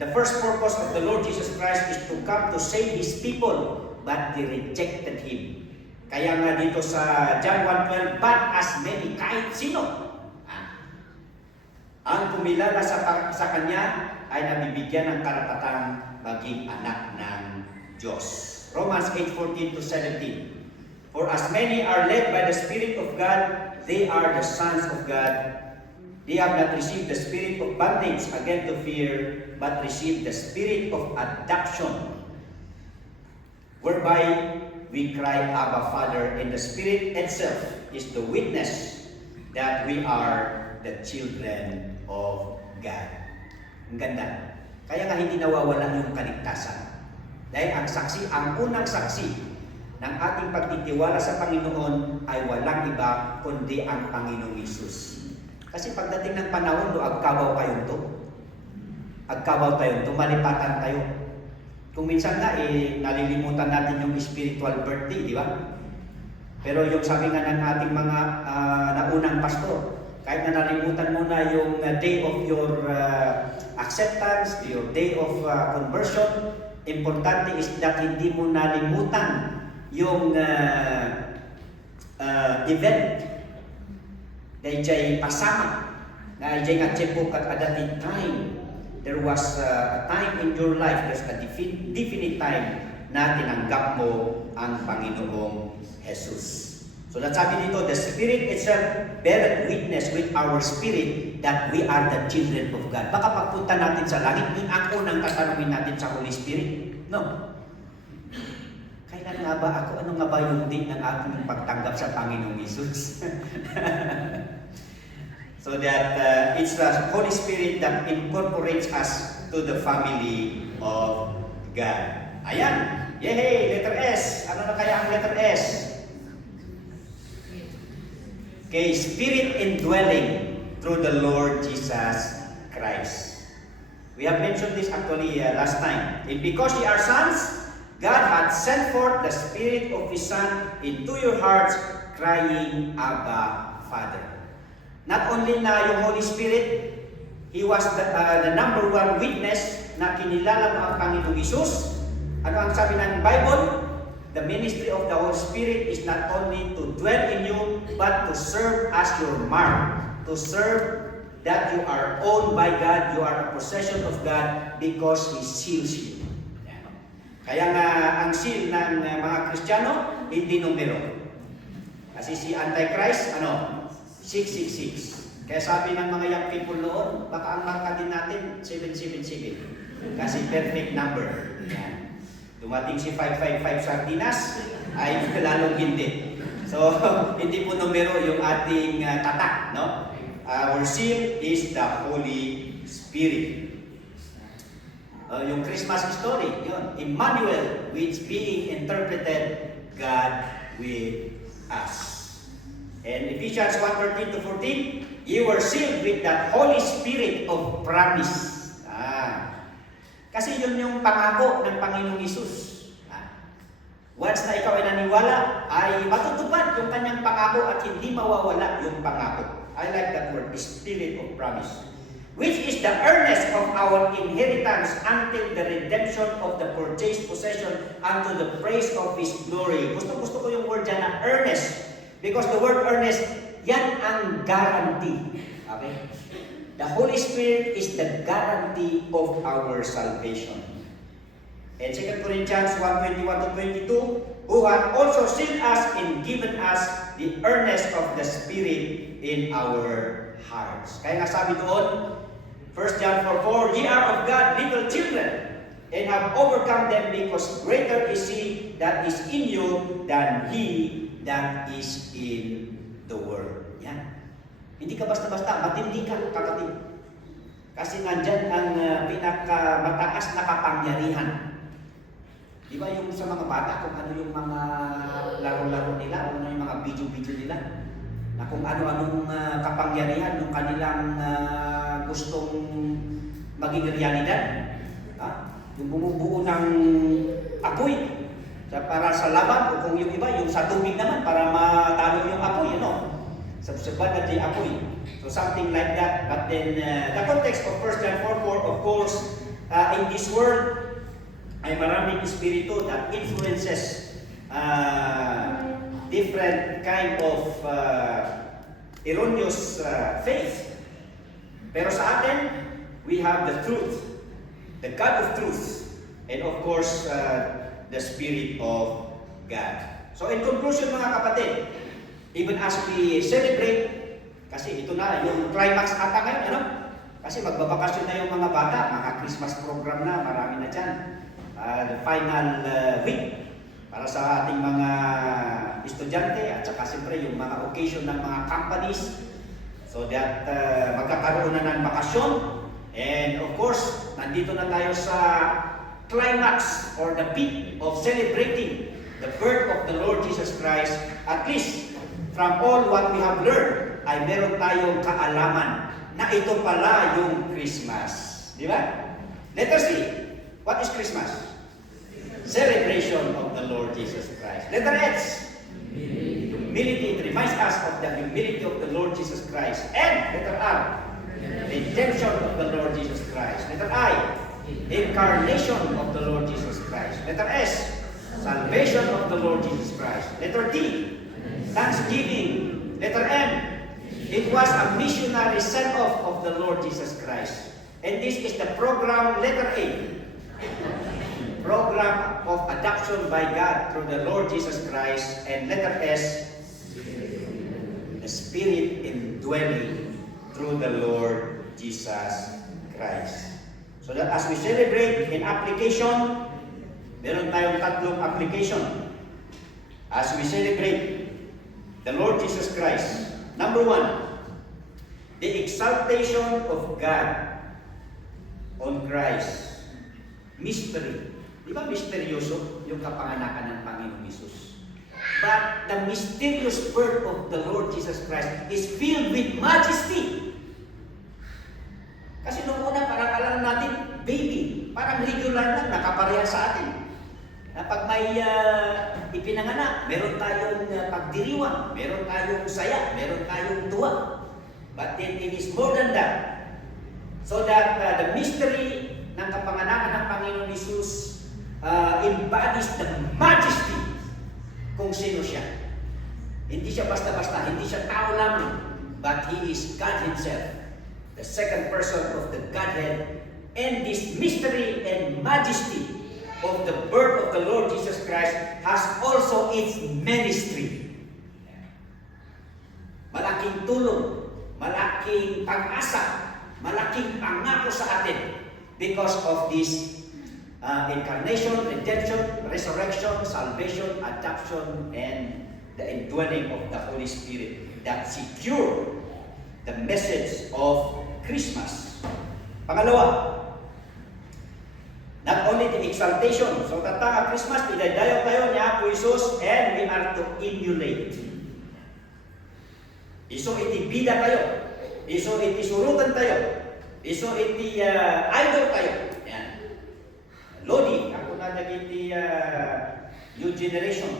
the first purpose of the Lord Jesus Christ is to come to save His people, but they rejected Him. Kaya nga dito sa John 1:12, but as many, kahit sino, ang kumilala sa Kanya ay nabibigyan ng karapatang maging anak ng Diyos. Romans 8:14-17. For as many are led by the Spirit of God, they are the sons of God. They have not received the spirit of bondage again to fear, but received the spirit of adoption, whereby we cry, Abba, Father, and the Spirit itself is the witness that we are the children of God. Ang ganda. Kaya nga hindi nawawala yung kaligtasan. Dahil ang unang saksi ng ating pagtitiwala sa Panginoon ay walang iba kundi ang Panginoong Hesus. Kasi pagdating ng panahon, agkabaw kayo to. Agkabaw tayo to, malipatan tayo. Kung minsan nga, nalilimutan natin yung spiritual birthday, di ba? Pero yung sabi nga ng ating mga naunang pastor, kahit na nalimutan mo na yung day of your acceptance, your day of conversion, importante is that hindi mo nalimutan yung event dahil diya'y pasama na ijay nga tiyempo kat adati time. There was a time in your life, there's a definite time na tinanggap mo ang Panginoong Jesus. So that's sabi dito, the Spirit itself beareth witness with our spirit that we are the children of God. Baka pagpunta natin sa langit, yun ang unang tatanungin natin sa Holy Spirit. No? Kailan nga ba ako? Ano nga ba yung date ng aking pagtanggap sa Panginoong Jesus? So that it's the Holy Spirit that incorporates us to the family of God. Ayan! Yehey! Letter S. Ano na kaya ang letter S? Okay, Spirit indwelling through the Lord Jesus Christ. We have mentioned this actually last time. And because ye are sons, God hath sent forth the Spirit of His Son into your hearts, crying, Abba, Father. Not only na yung Holy Spirit, He was the number one witness na kinilala mo ang Panginoong Isus. Ano ang sabi ng Bible? The ministry of the Holy Spirit is not only to dwell in you, but to serve as your mark. To serve that you are owned by God, you are a possession of God because He seals you. Kaya nga ang seal ng mga Kristiyano, hindi numero. Kasi si Antichrist, 666. Kaya sabi ng mga young people noon, baka ang marka din natin, 777. Kasi perfect number. Yan. Dumating si 555 Sardinas, ay lalong hindi. So, hindi po numero yung ating tatak, no? Our seal is the Holy Spirit. Yung Christmas story, yun. Emmanuel, which being interpreted, God with us. And Ephesians 1:13-14, you were sealed with the Holy Spirit of promise. Kasi yun yung pangako ng Panginoong Isus. Once na ikaw ay naniwala, ay matutupad yung kanyang pangako at hindi mawawala yung pangako. I like that word, Spirit of promise. Which is the earnest of our inheritance until the redemption of the purchased possession unto the praise of His glory. Gusto ko yung word dyan na earnest. Because the word earnest, yan ang guarantee. Okay? The Holy Spirit is the guarantee of our salvation. And 2 Corinthians 1:21-22, who hath also sealed us and given us the earnest of the Spirit in our hearts. Kaya nga sabi doon, 1 John 4:4, ye are of God little children, and have overcome them, because greater is He that is in you than he that is in the world. Yan. Hindi ka basta-basta, matindi ka, kapatid. Kasi nandyan ang pinakamataas na kapangyarihan. Di ba yung sa mga bata, kung ano yung mga laro-laro nila, kung ano yung mga video-video nila, na kung ano-anong kapangyarihan yung kanilang gustong maging realidad. Yung bumubuo ng apoy para sa laban, o kung yung iba, yung sa tubig naman, para matalo yung apoy, sa banat yung apoy. So something like that. But then, the context of 1 John 4:4, of course, in this world, ay maraming espiritu that influences different kind of erroneous faith. Pero sa atin, we have the truth, the God of truth, and of course, the Spirit of God. So in conclusion, mga kapatid, even as we celebrate, kasi ito na yung climax ata ngayon, Kasi magbabakasyon na yung mga bata, mga Christmas program na, marami na dyan. The final week para sa ating mga estudyante at saka siyempre yung mga occasion ng mga companies, so that magkakaroon na ng bakasyon. And of course, nandito na tayo sa climax or the peak of celebrating the birth of the Lord Jesus Christ. At least from all what we have learned, ay meron tayong kaalaman na ito pala yung Christmas. Di ba? Letter C. What is Christmas? Celebration of the Lord Jesus Christ. Letter H. Humility. It reminds us of the humility of the Lord Jesus Christ. And letter R. Redemption of the Lord Jesus Christ. Letter I. Incarnation of the Lord Jesus Christ. Letter S. Salvation of the Lord Jesus Christ. Letter D. Thanksgiving. Letter M. It was a missionary send-off of the Lord Jesus Christ. And this is the program, letter A. Program of adoption by God through the Lord Jesus Christ. And letter S, the Spirit indwelling through the Lord Jesus Christ. So that as we celebrate in application, meron tayong tatlong application. As we celebrate the Lord Jesus Christ, number one, the exaltation of God on Christ. Mystery. Di ba misteryoso yung kapanganakan ng Panginoong Hesus? But the mysterious birth of the Lord Jesus Christ is filled with majesty. Kasi noong una, parang alam natin, baby, parang regular lang, nakapareha sa atin. Na pag may ipinanganak, meron tayong pagdiriwang, meron tayong saya, meron tayong tuwa. But then it is more than that. So that the mystery ng kapanganakan ng Panginoon Hesus embodies the majesty kung sino siya. Hindi siya basta-basta, hindi siya tao lamang, but He is God Himself. The second person of the Godhead, and this mystery and majesty of the birth of the Lord Jesus Christ has also its ministry. Malaking tulong, malaking pag-asa, malaking pangako sa atin because of this incarnation, redemption, resurrection, salvation, adoption, and the indwelling of the Holy Spirit that secure the message of Christmas. Pangalawa, not only the exaltation. So tatanga Christmas, idadayo tayo niya Apo Isus, and we are to emulate. Iso iti bida tayo. Iso iti surutan tayo. Iso iti idol tayo. Yan. Lodi, ako na nagiti new generation.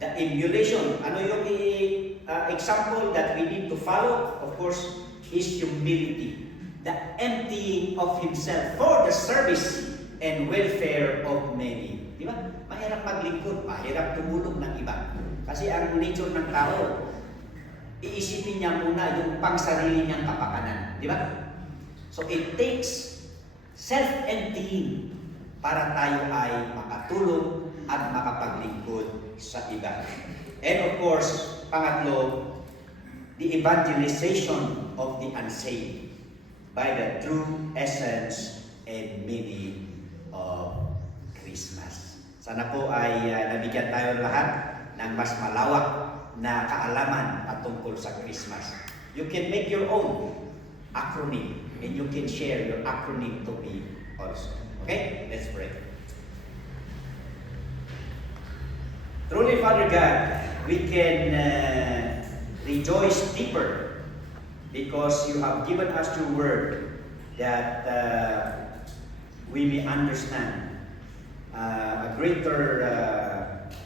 The emulation. Ano yung example that we need to follow? Of course, is humility. The emptying of himself for the service and welfare of many. Di ba? Mahirap maglingkod, mahirap tumulong ng iba. Kasi ang nature ng tao, iisipin niya muna yung pangsarili niyang kapakanan. Di ba? So it takes self-emptying para tayo ay makatulong at makapaglingkod sa iba. And of course, pangatlo, the evangelization of the unsaved by the true essence and meaning of Christmas. Sana po ay nabigyan tayo lahat ng mas malawak na kaalaman patungkol sa Christmas. You can make your own acronym and you can share your acronym to me also. Okay? Let's pray. Truly, Father God, we can rejoice deeper because you have given us your word that we may understand a greater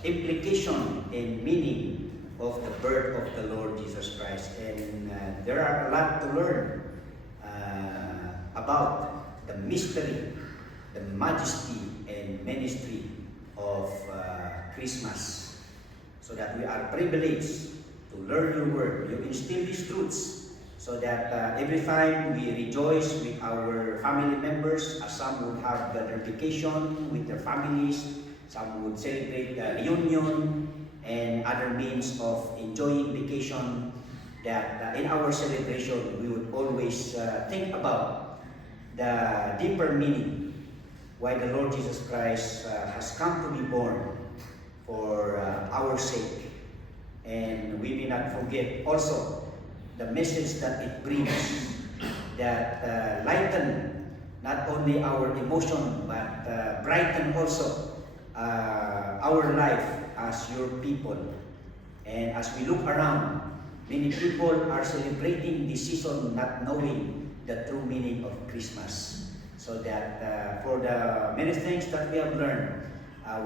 implication and meaning of the birth of the Lord Jesus Christ. And there are a lot to learn about the mystery, the majesty and ministry of Christmas, so that we are privileged to learn your word. You instill these truths so that every time we rejoice with our family members, some would have their vacation with their families, some would celebrate the reunion and other means of enjoying vacation, that in our celebration we would always think about the deeper meaning why the Lord Jesus Christ has come to be born for our sake. And we may not forget also the message that it brings that lighten not only our emotion but brighten also our life as your people. And as we look around, many people are celebrating this season not knowing the true meaning of Christmas. So that for the many things that we have learned,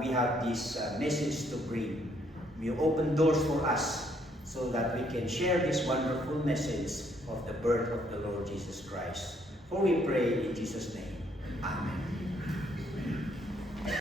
we have this message to bring. You open doors for us so that we can share this wonderful message of the birth of the Lord Jesus Christ. For we pray in Jesus' name. Amen.